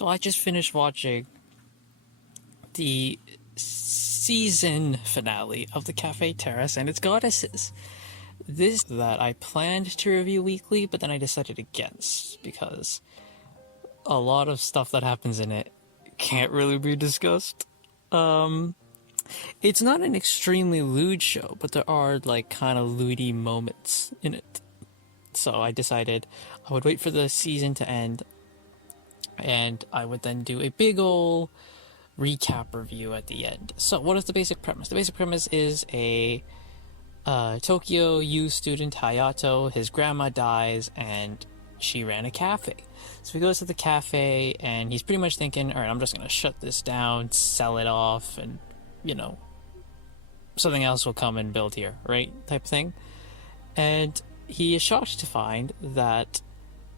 So I just finished watching the season finale of the Cafe Terrace and its goddesses. This that I planned to review weekly, but then I decided against because a lot of stuff that happens in it can't really be discussed. It's not an extremely lewd show, but there are like kind of lewdy moments in it. So I decided I would wait for the season to end, and I would then do a big ol' recap review at the end. So what is the basic premise? The basic premise is a Tokyo U student, Hayato. His grandma dies, and she ran a cafe. So he goes to the cafe, and he's pretty much thinking, all right, I'm just going to shut this down, sell it off, and, something else will come and build here, right? Type of thing. And he is shocked to find that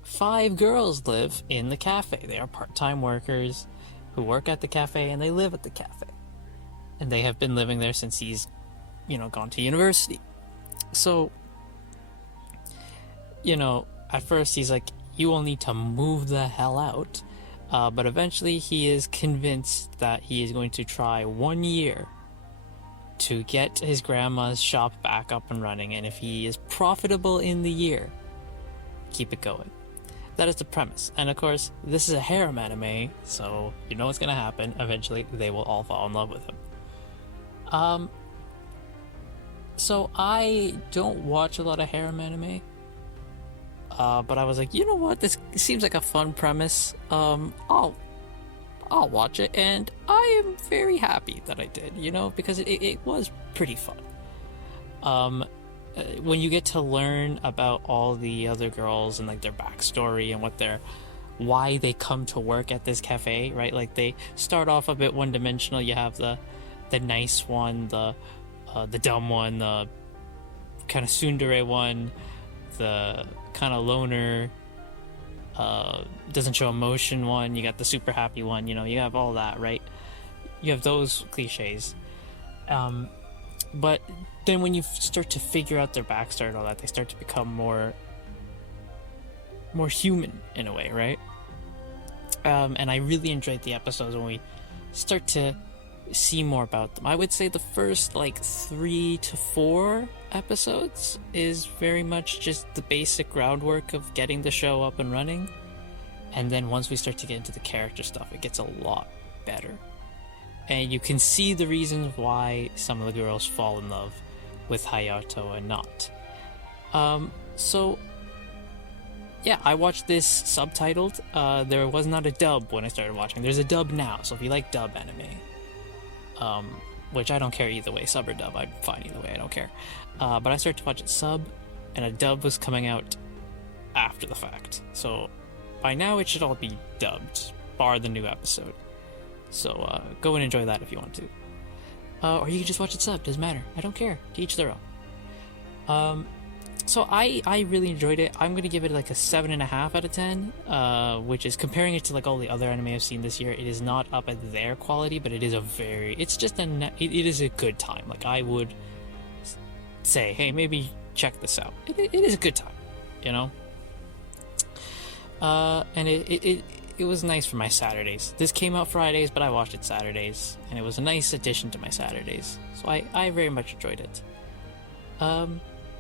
5 girls live in the cafe. They are part-time workers who work at the cafe, and they live at the cafe. And they have been living there since he's, gone to university. So, at first he's like, you will need to move the hell out. But eventually he is convinced that he is going to try 1 year to get his grandma's shop back up and running. And if he is profitable in the year, keep it going. That is the premise. And of course, this is a harem anime, so you know what's going to happen. Eventually, they will all fall in love with him. So I don't watch a lot of harem anime. But I was like, you know what? This seems like a fun premise. I'll watch it, and I am very happy that I did, because it was pretty fun. When you get to learn about all the other girls and like their backstory and why they come to work at this cafe, right? Like they start off a bit one-dimensional. You have the nice one, the dumb one, the kind of tsundere one, the kind of loner, doesn't show emotion one. You got the super happy one. You have all that, right? You have those cliches. But then when you start to figure out their backstory and all that, they start to become more human in a way, right? And I really enjoyed the episodes when we start to see more about them. I would say the first 3 to 4 episodes is very much just the basic groundwork of getting the show up and running. And then once we start to get into the character stuff, it gets a lot better. And you can see the reasons why some of the girls fall in love with Hayato and not. So, yeah, I watched this subtitled. There was not a dub when I started watching. There's a dub now, so if you like dub anime, which I don't care either way, sub or dub, I'm fine either way, I don't care. But I started to watch it sub, and a dub was coming out after the fact. So, by now it should all be dubbed, bar the new episode. So go and enjoy that if you want to. Or you can just watch it sub, doesn't matter. I don't care. To each their own. So I really enjoyed it. I'm going to give it a 7.5 out of 10, which is comparing it to all the other anime I've seen this year. It is not up at their quality, but it is it is a good time. I would say, hey, maybe check this out. It is a good time, And it was nice for my Saturdays. This came out Fridays, but I watched it Saturdays, and it was a nice addition to my Saturdays. So I very much enjoyed it.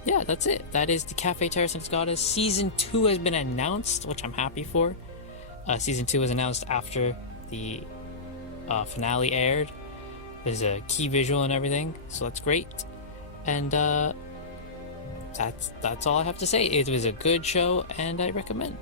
Yeah, that's it. That is the Cafe Terrace and its Goddess. Season 2 has been announced, which I'm happy for. Season 2 was announced after the finale aired. There's a key visual and everything, so that's great. And that's all I have to say. It was a good show, and I recommend.